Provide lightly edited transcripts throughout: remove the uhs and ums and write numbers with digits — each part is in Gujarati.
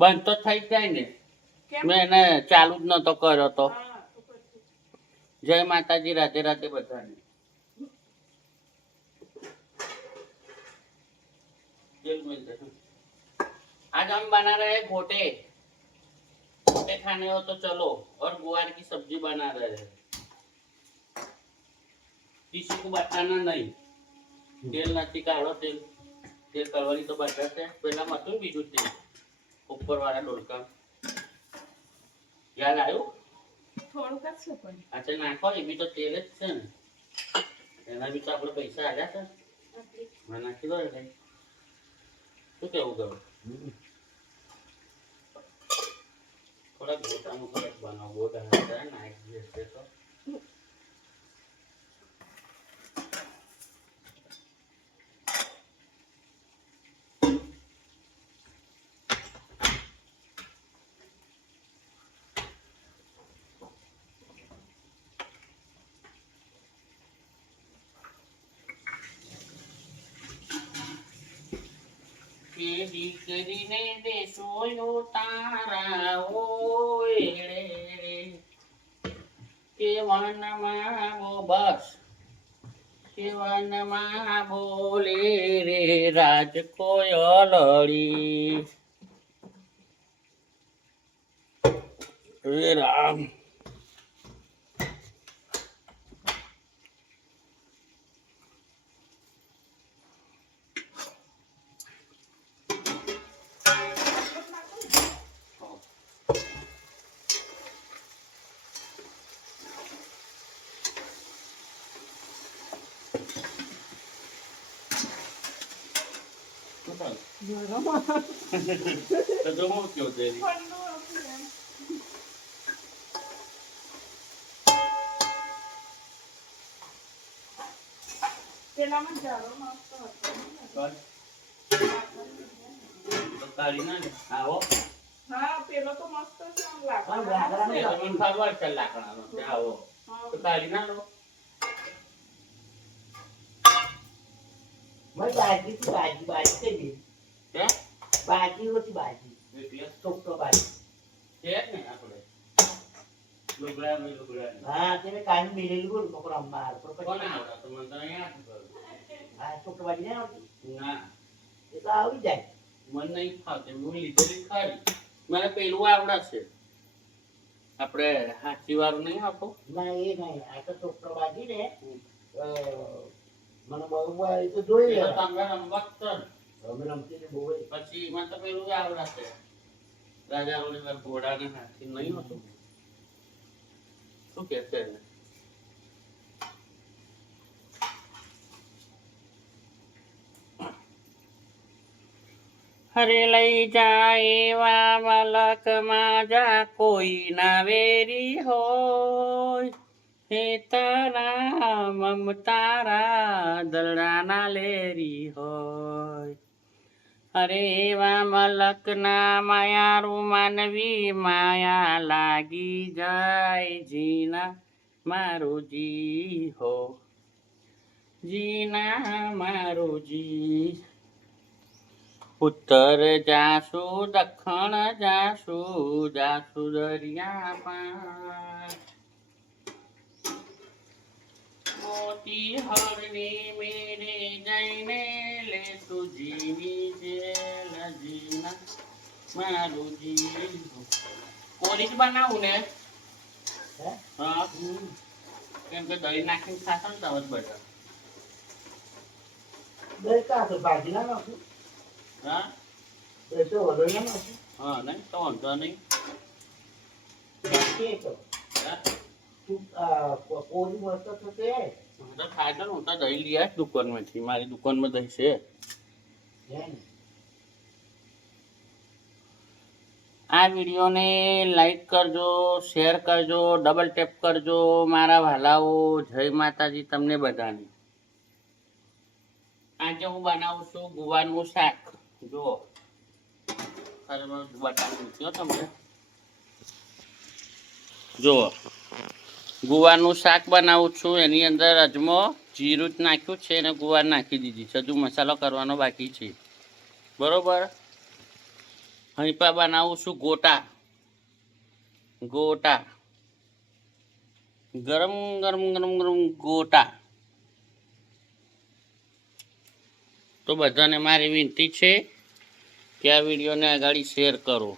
બંધ તો થઈ જાય ને. મેં એને ચાલુ જ નતો કર્યો તો. જય માતાજી, રાધે રાધે બધાને. आज हम बना रहे हैं घोटे। घोटे खाने हो तो चलो। और गुआर की सब्जी बना रहे हैं। किसी को बताना नहीं। तेल नहीं काढ़ो, तेल तेल करवानी तो बताते पहला मत बीजू तेल ऊपर वाला डोलका याद आयो થોડુંક જ છે પણ. अच्छा नाखो એ બી તો તેલ જ છે ને, એના બી તો આપણે પૈસા આવ્યા છે. હા નાખી દો એટલે શું કેવું કરું. થોડા ગોટાનું ખરેખ બનાવો, ગોટા નાખી જશે તો દીકરીને દેશોયો તારા હોય રે કેવનમાં બસ કેવનમાં બોલે રે રાજ કોયલડી રે રામ. તો જો હું કેવું તેરી પેલામાં જાડો મસ્ત હતો. તો કાઢી ના આવો. હા પેલો તો મસ્ત છે આમ મને ખબર છે લાકડાનો છે. આવો તો કાઢી ના લો. मैं बाजी की बाजी बाजी से भी क्या बाजी होती बाजी એટલે टोक बाजी છે ને આપણે લુગડા મે લુગડા हाँ ते मैं कान मेरे लिए पकड़ा मार કોણ આવડા તો મને તો અહીંયા જ કરું. हाँ टोक बाजी नहीं होती ના ये तो आ ही जाए મને નહીં ફાવતી. હું લીધેલી ખરી. મને પેલું આવડે છે આપણે હાથી વાળું નહીં આપો. ना ये नहीं आ तो टोक बाजी ने મને બહુ વાર તો જોઈ એ તો લે તમે રમત કર. અમે રમતી ને બહુ પછી મને તો પેલું જ આવડે છે રાજા ઓલી ઘોડા ને હાથી નહીં હતું શું કે છે એને? હરે લઈ જાય એવા મલક માં જા કોઈ ના વેરી હોય હે તારા મમતારા દલડાના લેરી હોય. અરે એવા મલક ના માયારું માનવી માયા લાગી જાય જીના મારું જી હો જીના મારું જી. ઉત્તર જાસુ દક્ષિણ જાસુ જાસુ દરિયા પાર મોતી હરની મેરે જઈને લે તું જીવી જેલ જીના મારું જી. કોરી જ બનાવું ને હે હા કેમ કે દહીં નાખીને ખાશો ને તો જ બટર. બે કા તો બાજી ના નાખું હા એ તો વધુ ના નાખું હા નહીં તો વાંધો નહીં. કે તો હા તું કોરી મસ્ત થશે હું તો ખાય તો હું તો દહીં લઈ આવીશ દુકાનમાંથી. મારી દુકાનમાં દહીં છે. હે ને આ વિડીયોને લાઈક કરજો, શેર કરજો, ડબલ ટેપ કરજો મારા વાલાઓ. જય માતાજી તમને બધાને. આજે હું બનાવું છું ગુવારનું શાક. જુઓ અરે મેં બતાવી દીધું તમને. જુઓ ગુવારનું શાક બનાવું છું. એની અંદર અજમો જીરું જ નાખ્યું છે અને ગુવાર નાખી દીધી છે. હજુ મસાલો કરવાનો બાકી છે. બરોબર. અહીં પર બનાવું છું ગોટા. ગોટા ગરમ ગરમ ગરમ ગરમ ગોટા. તો બધાને મારી વિનંતી છે કે આ વિડીયોને આગળ શેર કરો,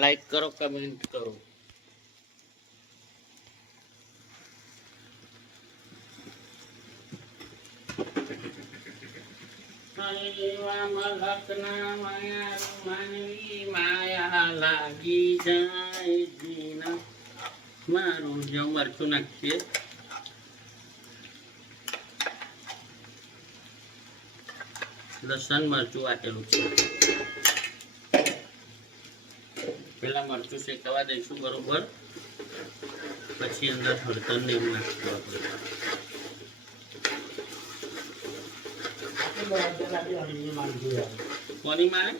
લાઈક કરો, કમેન્ટ કરો. માયા લાગી જાય જીના મારું જેવું મરચું નાખીએ. લસણ મરચું વાટેલું છે. પેલા મરચું શેકવા દઈશું બરોબર, પછી અંદર હળદર ને એવું નાખશું આપણે. કોની માને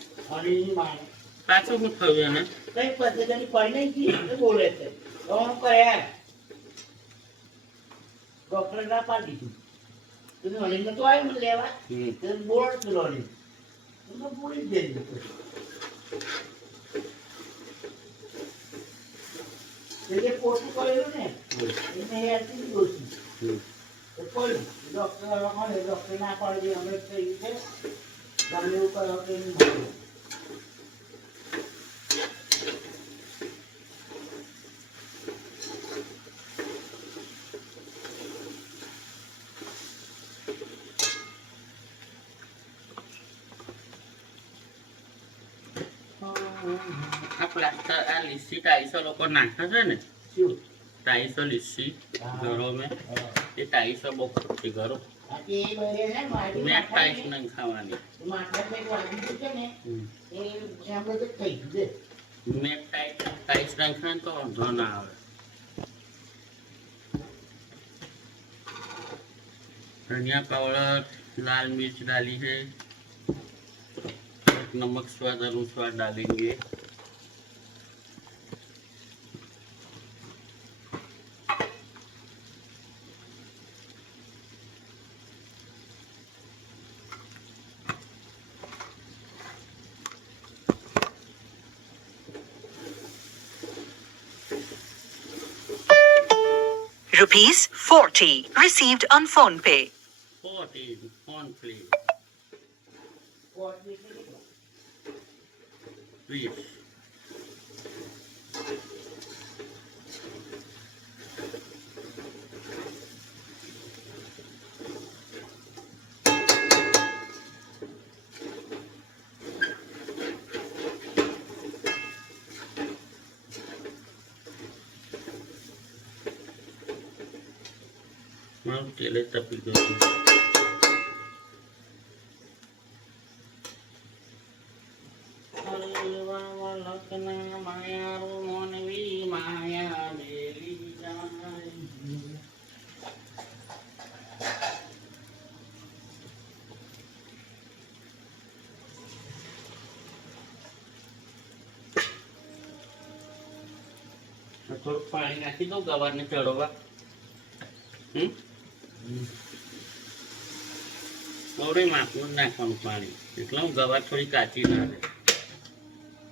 પાછું શું થયું એને? કઈ પદ્ધતિ પડી નહીં બોલે છે તો હું કર્યા ડોક્ટર ના પાડી દીધું તમે હળી તો આવ્યું મને લેવા બોર્ડ પેલો હું બોલી જ દઈ એટલે પોતું કરેલું ને એને યાદથી દોષી કોઈ ડોક્ટર ના પાડી અમે થઈ છે ગમે એવું કરો તો એનું મળે. આ પ્લાસ્ટર આ લીસી ટાઈસો લોકો નાખે છે ને, શું ટાઈસો લીસી ઘરો મેં એ ટાઈસો બહુ ખોટી ઘરો. મેં ટાઈસ નહીં ખાવાની. મેં ટાઈસ નહીં ખાય તો વાંધો ના આવે. ધનિયા પાવડર, लाल मिर्च डाली है, नमक स्वाद अनुसार डालेंगे. ₹40 received on PhonePe. 14 on play. 20. Mau telet tapi gak. થોડું પાણી નાખી દઉં ગવારને ચડવા. થોડું માપનું નાખવાનું પાણી, એટલે હું ગવાર થોડી કાચી ના રહે.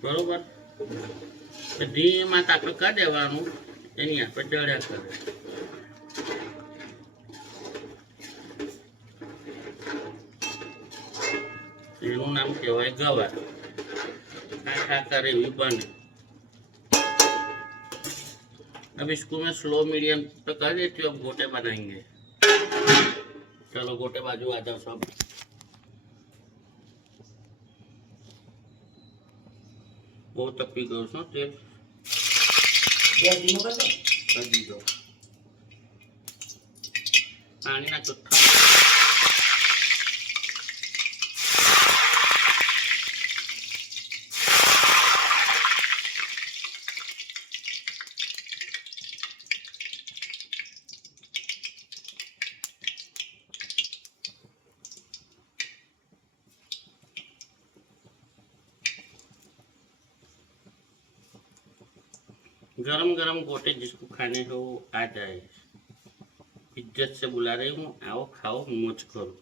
બરોબર, ધીમા તાપે કરી દેવાનું, એની આપણે ચડ્યા કરે. એનું નામ કહેવાય ગવાર. ખા કરે એવી બને. अब इसको मैं स्लो मीडियम पे कर देती हूँ. अब गोटे बनाएंगे. चलो गोटे बाजू आ जाओ सब. बहुत तपी गयो છો તે કરી દીધો. પાણીના ચોખ્ખા गरम गरम गोटे जिसको खाने हो आ जाए. इज्जत से बुला रही हूँ, आओ खाओ मौज करो.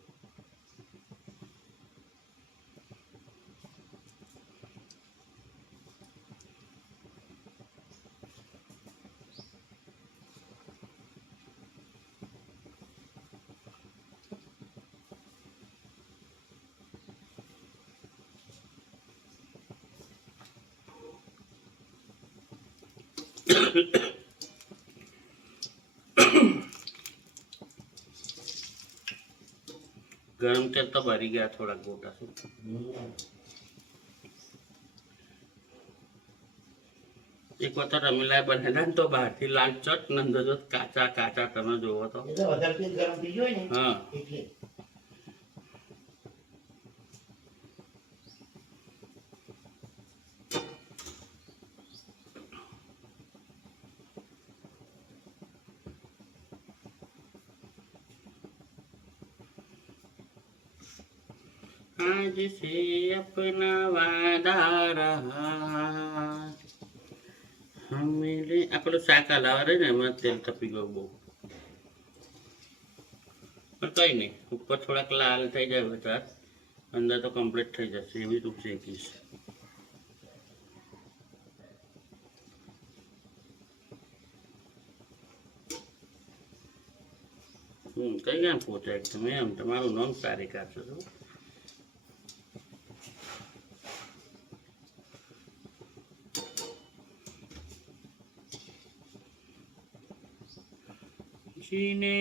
ગરમ તેલ તો ભરી ગયા થોડાક ગોટા શું. એક વખત રમીલાએ બનેલા ને તો બહારથી લાલ ચટ ને અંદર જો કાચા કાચા તમે જોવો તો. એટલે વધારે તેલ ગરમ થઈ ગયું હોય ને હા એટલે आज से अपना वादा रहा हमें आ પેલું શાક હલાવા રહે ને એમાં તેલ તપી ગયું બહુ. પણ કઈ નહીં, ઉપર થોડાક લાલ થઈ જાય બધા, અંદર તો કમ્પ્લીટ થઈ જશે એવી તું શેકીશ. કઈ કેમ પહોંચાય તમે એમ તમારું નામ સારી કાઢશો છો. जीने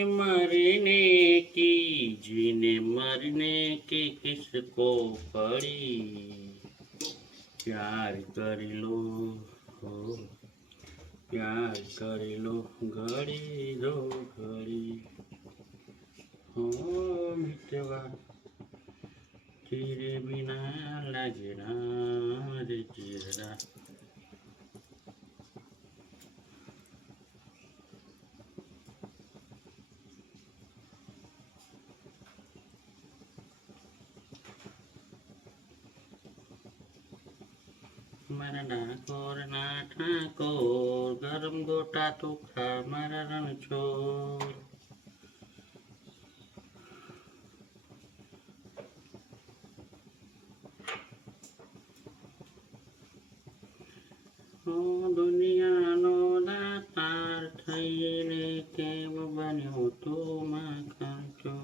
मरने की किसको पड़ी प्यार कर लो हो प्यार कर लो घड़ी दो घड़ी हो मिटवा तेरे बिना लगना रे चेहरा. મારા ડાકોર ના ઠાકોર ગરમ ગોટા તું ખા મારા રણછોડ. દુનિયાનો દાતાર થઈને કેમ બન્યો તું માખણ ચોર.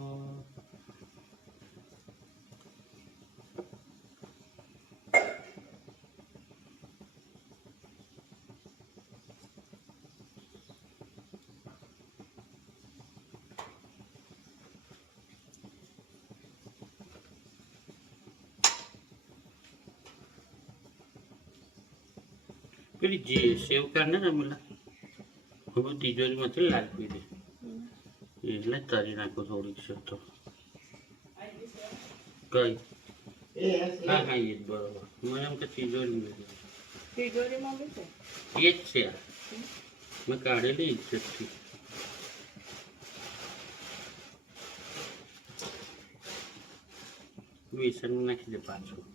પેલી જે સેવ કાઢને રમેલા હવે તિજોરીમાંથી લાગવી દે એટલે તરી નાખું થોડીક છે તો કઈ. હા હા એ જ બરોબર. મને એમ કે તિજોરી તિજોરીમાં બી છે. એ જ છે આ મેં કાઢેલી ઇજ્જતથી. બેસન નાખી દે પાછું.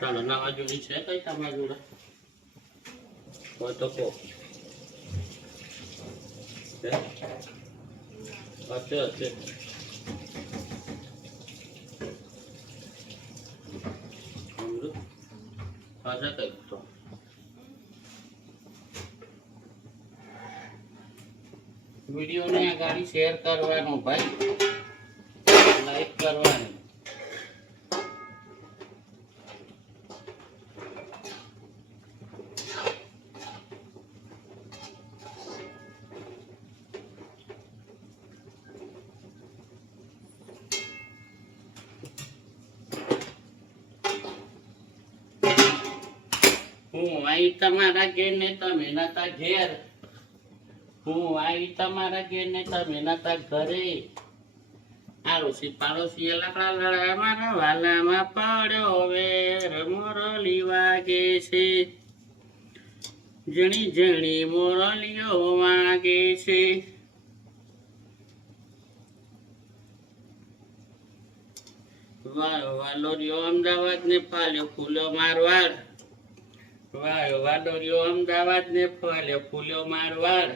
ચાલો નવા જૂની છે કઈ તમારા જોડે હોય તો કહો. હશે હશે. હશે કઈક તો. વિડીયોને આગળ શેર કરવાનો ભાઈ, લાઈક કરવાની. હું આઈ તમારા ઘેર ને તમે નતા ઘેર. હું આઈ તમારા ઘેર ને તમે નતા ઘરે. આડોશી પાડોશી લાકડા લડાય મારા વાલામાં પડ્યો વેર મોરલી વાગે છે જણી જણી મોરલીઓ વાગે છે. વાયો વાલોરિયો અમદાવાદ ને પાલ્યો ફૂલ્યો મારવાડ. વાયો વાલોરિયો અમદાવાદ ને ફાલ્યો ફૂલ્યો મારવાડ.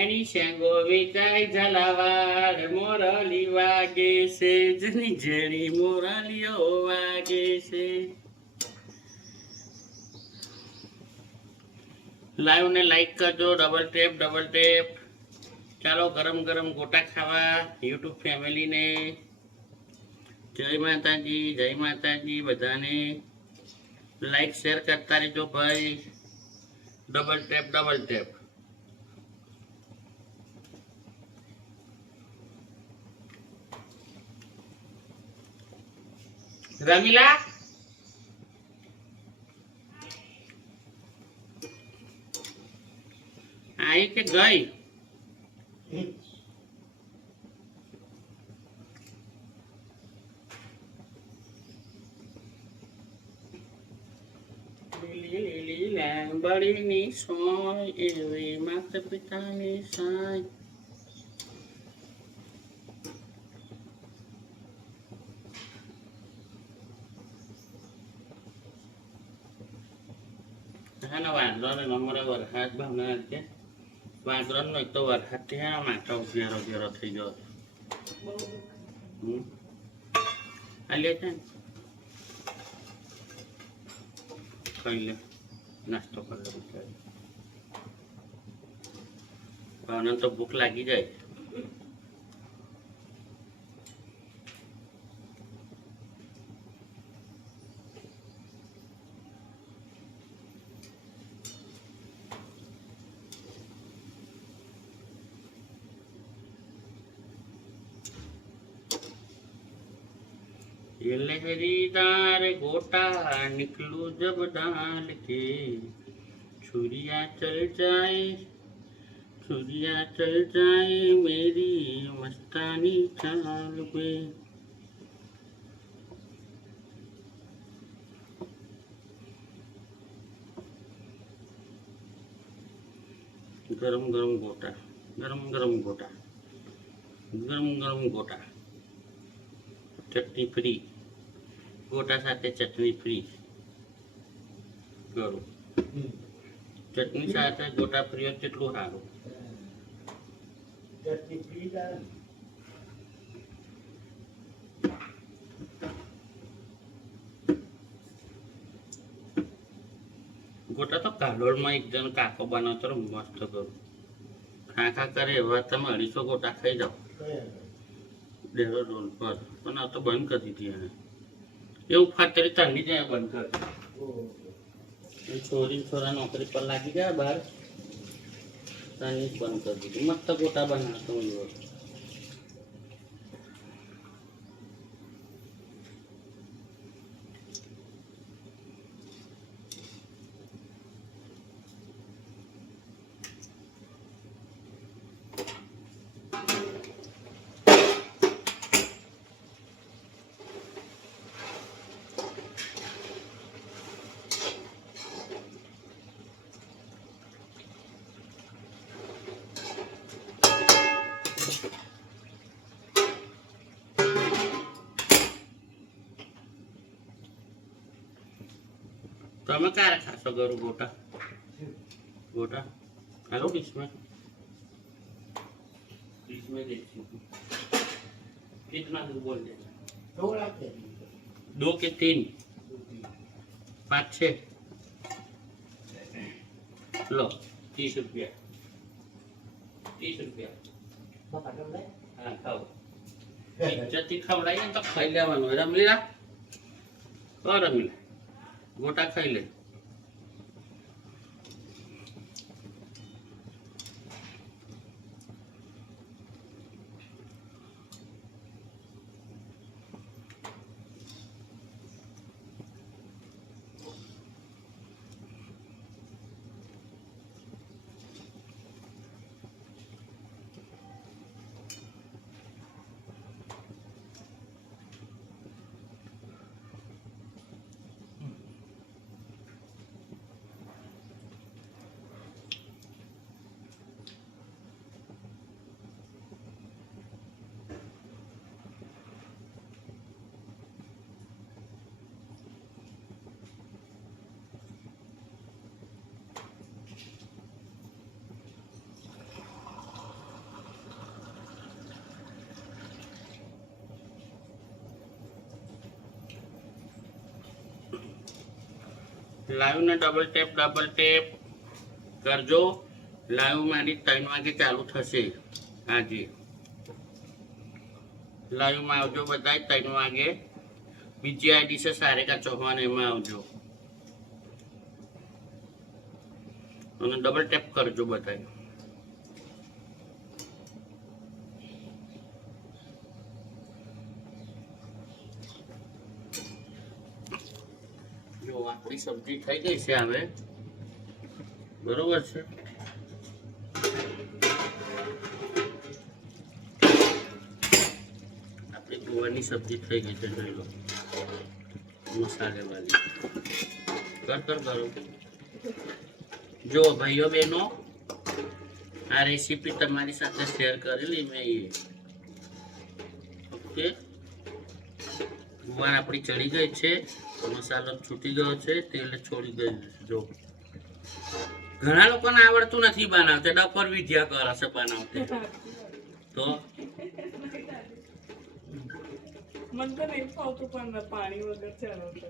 એની શેંગો વેચાય ઝાલાવાડ મોરલી વાગે છે જણી જણી મોરલીઓ વાગે છે. લાઈવ ને લાઈક કરજો, ડબલ ટેપ. ચાલો ગરમ ગરમ ગોટા ખાવા યુટ્યુબ ફેમિલીને. જય માતાજી બધાને લાઈક શેર કરતા રહેજો ભાઈ. Double tap. રમીલા आई के गई बड़ी नी सोय एवी माता पिता नी साय है ना वांदो ने नंबर वरहात भावना के વાંદરાનો નો તો વરસાદ ત્યાં માથા ઉભેરો થઈ ગયો. આ લે છે ખાઈ લે નાસ્તો કરી લે. ભાવના તો ભૂખ લાગી જાય. लहरीदार गोटा निकलू जब डाल के छुरिया चल जाए मेरी मस्तानी चाल पे. गरम गरम गोटा चटनी फ्री गोटा साथे चटनी फ्री करो. चटनी साथे गोटा फ्री કેટલું સારું. ચટણી ફ્રી કરે ગોટા તો કાલોલમાં એક જણ કાકો બનાવતો મસ્ત કરું. ખા કરે એવા તમે 250 ગોટા ખાઈ જાઓ ડેરો રોલ પર. પણ આ તો બંધ કરી દીધી એને. એવું ફાટરી તંગી જાય બંધ કરી. છોરા નોકરી પર લાગી ગયા બહાર તની બંધ કરી દીધી. મસ્ત ગોટા બનાવતો હું. તમે ક્યારે ખાશો ગરુ गोटा हेलो इसमें देखिए कितना दूर बोल रहे हैं. 2 लाख 2 के 3 5 6 लो 30 रुपया हाँ खाओ. इज्जती खवड़ाई तो खाई लेवानो. रमलीला ओ रमलीला गोटा खाई ले. लाइव ने डबल टेप करजो. लाइव मारी 3 वागे चालू थशे. हाजी લાઈવમાં આવજો બધા 3 વાગે. બીજી આઈડી છે સારેકા ચૌહાણ, એમાં આવજો અને ડબલ ટેપ કરજો બધા. જો આપણી સબ્જી થઈ ગઈ છે હવે, બરોબર છે. આપણી ગોવાની સબ્જી થઈ ગઈ છે, જોઈ લો, મસાલે વાળી. કરો. જો ભાઈઓ બહેનો, આ રેસીપી તમારી સાથે શેર કરેલી મેં એ. ઓકે, ગુવાર આપણી ચડી ગઈ છે, મસાલો છૂટી ગયો છે, તેલ છોડી ગયું છે. જો ઘણા લોકોને આવડતું નથી બનાવતે, ડફર વિદ્યા કરે છે બનાવતે. તો મને તો નહીં ફાવતું, પણ પાણી વગર ચાલો તો.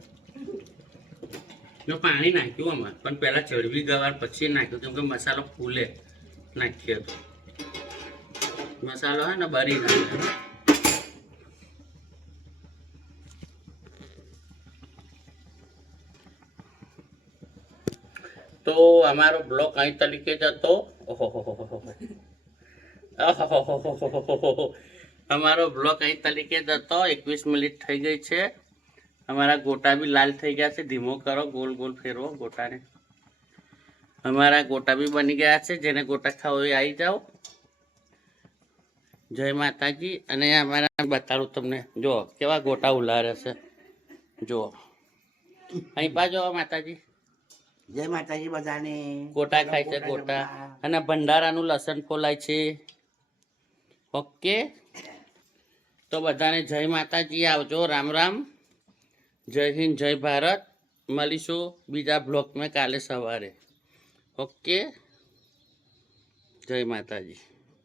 જો પાણી નાખ્યું આમાં, પણ પહેલા ચડવી ગવાર પછી નાખ્યું, કેમ કે મસાલો ફૂલે નાખીએ તો મસાલો હે ને બરી નાખે. તો અમારો બ્લોક અહીં તરીકે જ હતો. અમારો બ્લોક અહીં તરીકે જ હતો. 21 મિનિટ થઈ ગઈ છે. અમારા ગોટા બી લાલ થઈ ગયા છે. ધીમો કરો, ગોલ ગોલ ફેરવો ગોટાને. અમારા ગોટા બી બની ગયા છે. જેને ગોટા ખાવો એ આવી જાઓ. જય માતાજી. અને અમારા બતાડું તમને, જો કેવા ગોટા ઉલારે છે. જુઓ અહીં પાજો માતાજી. જય માતાજી બધાને. ગોટા ખાય છે, ગોટા. અને ભંડારાનું લસણ ફોલાય છે. ઓકે, તો બધાને જય માતાજી, આવજો. રામ રામ, જય હિન્દ, જય ભારત. મળીશું બીજા બ્લોગમાં કાલે સવારે. ઓકે, જય માતાજી.